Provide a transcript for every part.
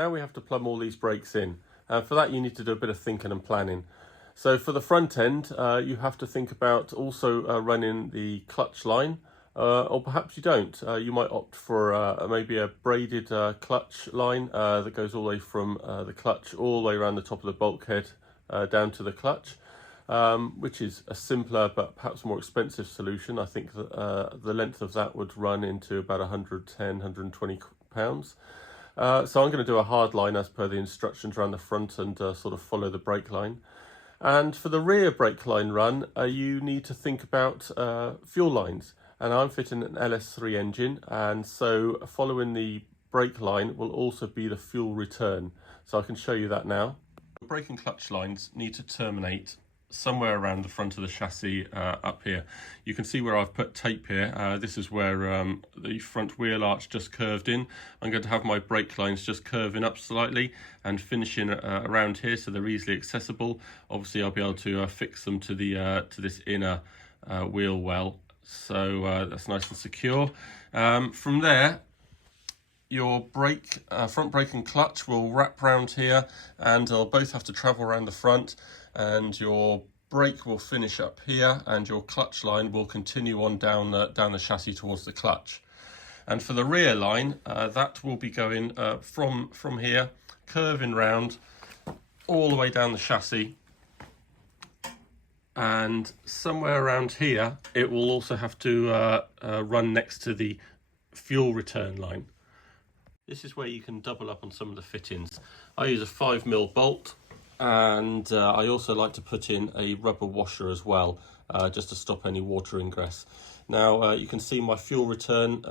now we have to plumb all these brakes in. For that you need to do a bit of thinking and planning. So for the front end, you have to think about also running the clutch line, or perhaps you don't. You might opt for maybe a braided clutch line that goes all the way from the clutch all the way around the top of the bulkhead down to the clutch, which is a simpler but perhaps more expensive solution. I think that the length of that would run into about 110, 120 pounds. So I'm going to do a hard line as per the instructions around the front and sort of follow the brake line. And for the rear brake line run, you need to think about fuel lines. And I'm fitting an LS3 engine, and so following the brake line will also be the fuel return. So I can show you that now. Brake and clutch lines need to terminate somewhere around the front of the chassis up here. You can see where I've put tape here. This is where the front wheel arch just curved in. I'm going to have my brake lines just curving up slightly and finishing around here, so they're easily accessible. Obviously I'll be able to fix them to the to this inner wheel well, so that's nice and secure. From there, your front brake and clutch will wrap round here, and they'll both have to travel around the front, and your brake will finish up here, and your clutch line will continue on down the chassis towards the clutch. And for the rear line, that will be going from here, curving round all the way down the chassis, and somewhere around here it will also have to run next to the fuel return line. This is where you can double up on some of the fittings. I use a 5mm bolt, and I also like to put in a rubber washer as well, just to stop any water ingress. Now you can see my fuel return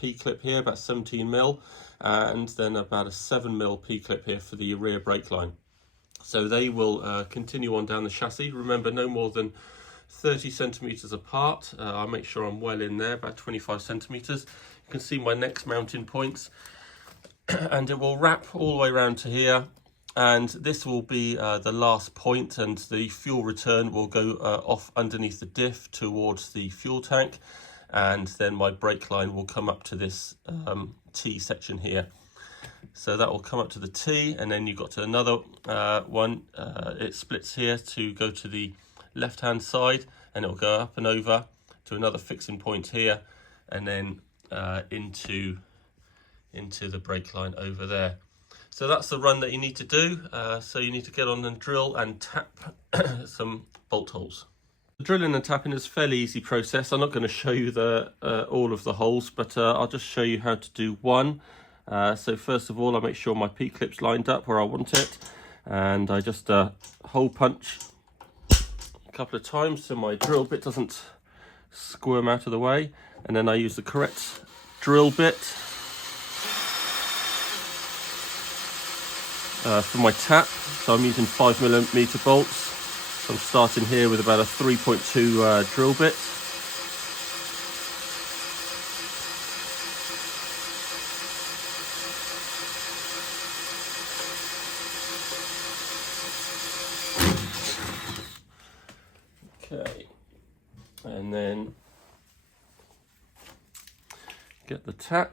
P-clip here, about 17mm, and then about a 7mm P-clip here for the rear brake line. So they will continue on down the chassis. Remember, no more than 30 centimetres apart. I'll make sure I'm well in there, about 25 centimetres. You can see my next mounting points. And it will wrap all the way around to here, and this will be the last point, and the fuel return will go off underneath the diff towards the fuel tank, and then my brake line will come up to this T section here. So that will come up to the T, and then you've got to another one. It splits here to go to the left hand side, and it will go up and over to another fixing point here, and then into the brake line over there. So that's the run that you need to do. So you need to get on and drill and tap some bolt holes. The drilling and tapping is a fairly easy process. I'm not going to show you all of the holes, but I'll just show you how to do one. So first of all, I make sure my P-clip's lined up where I want it, and I just hole punch a couple of times so my drill bit doesn't squirm out of the way, and then I use the correct drill bit for my tap. So I'm using 5mm bolts. So I'm starting here with about a 3.2 drill bit. Okay, and then get the tap.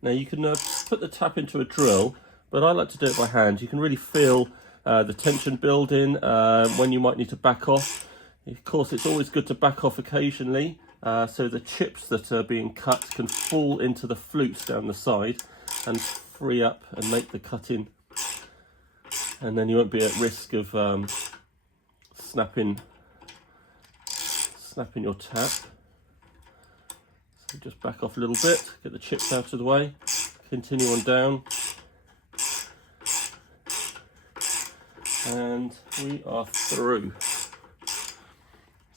Now you can put the tap into a drill, but I like to do it by hand. You can really feel the tension building when you might need to back off. Of course, it's always good to back off occasionally, so the chips that are being cut can fall into the flutes down the side and free up and make the cutting, and then you won't be at risk of snapping your tap. So just back off a little bit, get the chips out of the way, continue on down. And we are through.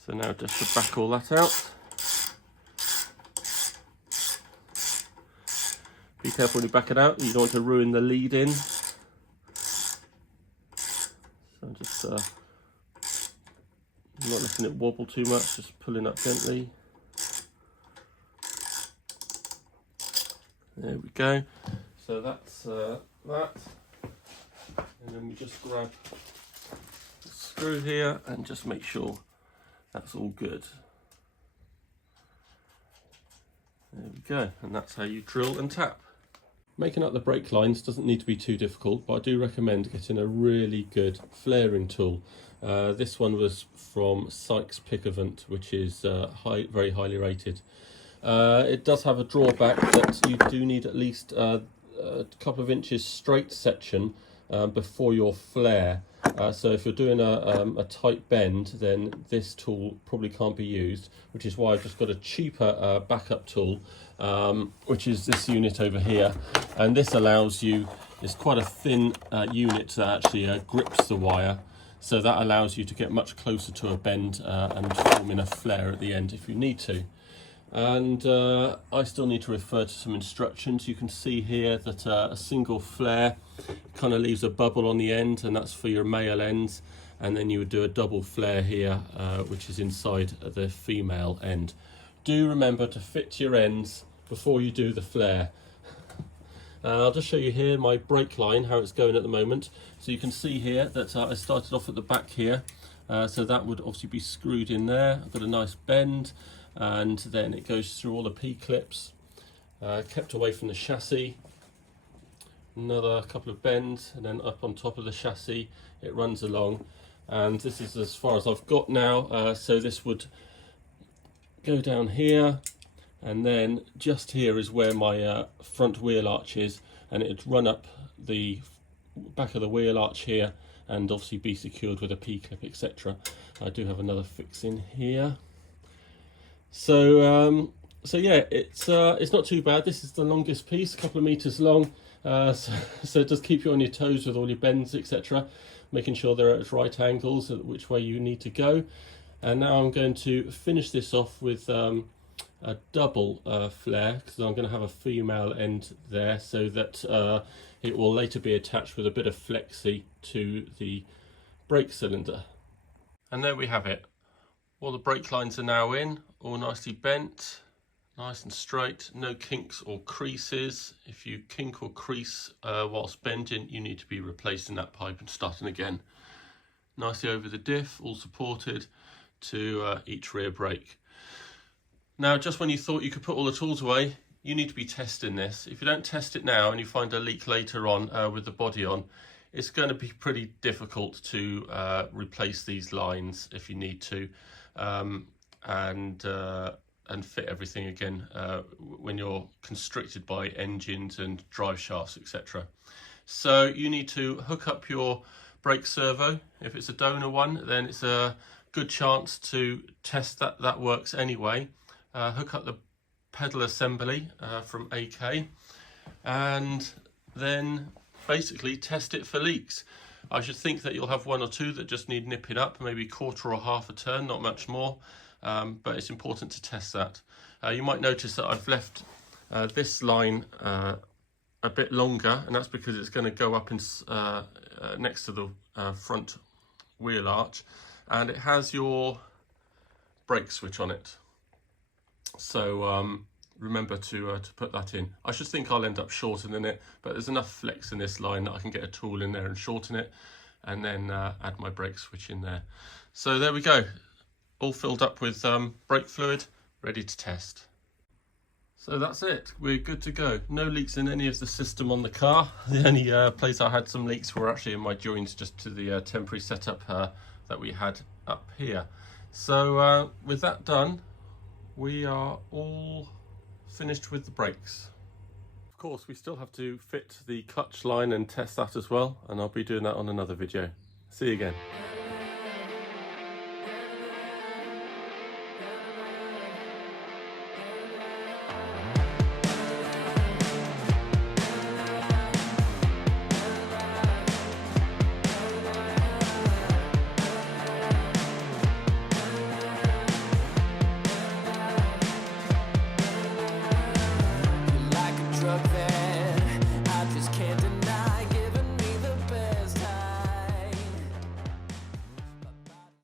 So now just to back all that out. Be careful when you back it out, you don't want to ruin the lead in. So I'm just not letting it wobble too much, just pulling up gently. There we go. So that's that. And then we just grab the screw here and just make sure that's all good. There we go, and that's how you drill and tap. Making up the brake lines doesn't need to be too difficult, but I do recommend getting a really good flaring tool. This one was from Sykes Pickervant, which is very highly rated. It does have a drawback that you do need at least a couple of inches straight section before your flare. So if you're doing a tight bend, then this tool probably can't be used, which is why I've just got a cheaper backup tool, which is this unit over here. And this allows you, it's quite a thin unit that actually grips the wire. So that allows you to get much closer to a bend and form in a flare at the end if you need to. And I still need to refer to some instructions. You can see here that a single flare kind of leaves a bubble on the end, and that's for your male ends. And then you would do a double flare here, which is inside the female end. Do remember to fit your ends before you do the flare. I'll just show you here my brake line, how it's going at the moment. So you can see here that I started off at the back here. So that would obviously be screwed in there. I've got a nice bend, and then it goes through all the P-clips, kept away from the chassis. Another couple of bends, and then up on top of the chassis it runs along. And this is as far as I've got now. So this would go down here, and then just here is where my front wheel arch is, and it'd run up the back of the wheel arch here and obviously be secured with a P-clip, etc. I do have another fix in here. So yeah, it's not too bad. This is the longest piece, a couple of meters long, so it does keep you on your toes with all your bends, etc., making sure they're at right angles, which way you need to go. And now I'm going to finish this off with a double flare, because I'm going to have a female end there, so that it will later be attached with a bit of flexi to the brake cylinder. And there we have it. All the brake lines are now in, all nicely bent, nice and straight, no kinks or creases. If you kink or crease whilst bending, you need to be replacing that pipe and starting again. Nicely over the diff, all supported to each rear brake. Now, just when you thought you could put all the tools away, you need to be testing this. If you don't test it now and you find a leak later on with the body on, it's going to be pretty difficult to replace these lines if you need to, and fit everything again when you're constricted by engines and drive shafts, etc. So you need to hook up your brake servo. If it's a donor one, then it's a good chance to test that works anyway. Hook up the pedal assembly from AK, and then basically test it for leaks. I should think that you'll have one or two that just need nipping up, maybe quarter or half a turn, not much more, but it's important to test that. You might notice that I've left this line a bit longer, and that's because it's going to go up in, next to the front wheel arch, and it has your brake switch on it. So remember to put that in. I should think I'll end up shortening it, but there's enough flex in this line that I can get a tool in there and shorten it, and then add my brake switch in there. So there we go, all filled up with brake fluid, ready to test. So that's it, we're good to go. No leaks in any of the system on the car. The only place I had some leaks were actually in my joints, just to the temporary setup that we had up here. So with that done, we are all finished with the brakes. Of course, we still have to fit the clutch line and test that as well, and I'll be doing that on another video. See you again.